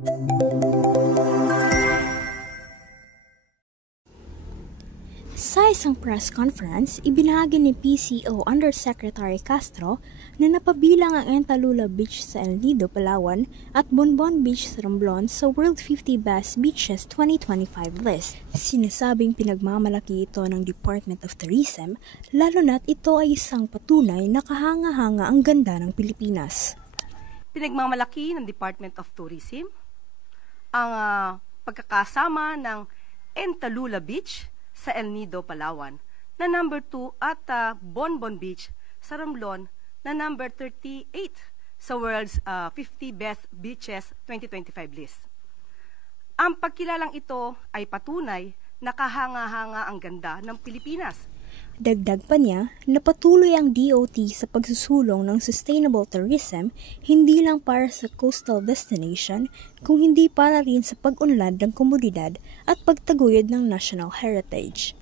Sa isang press conference, ibinahagi ni PCO Undersecretary Castro na napabilang ang Entalula Beach sa El Nido, Palawan at Bonbon Beach sa Romblon sa World 50 Best Beaches 2025 list. Sinasabing pinagmamalaki ito ng Department of Tourism, lalo na't ito ay isang patunay na kahanga-hanga ang ganda ng Pilipinas. Pinagmamalaki ng Department of Tourism ang pagkakasama ng Entalula Beach sa El Nido, Palawan, na number 2 at Bonbon Beach sa Romblon na number 38 sa World's 50 Best Beaches 2025 list. Ang pagkilalang ito ay patunay na kahanga-hanga ang ganda ng Pilipinas. Dagdag pa niya na patuloy ang DOT sa pagsusulong ng sustainable tourism hindi lang para sa coastal destination kung hindi para rin sa pag-unlad ng komunidad at pagtaguyod ng national heritage.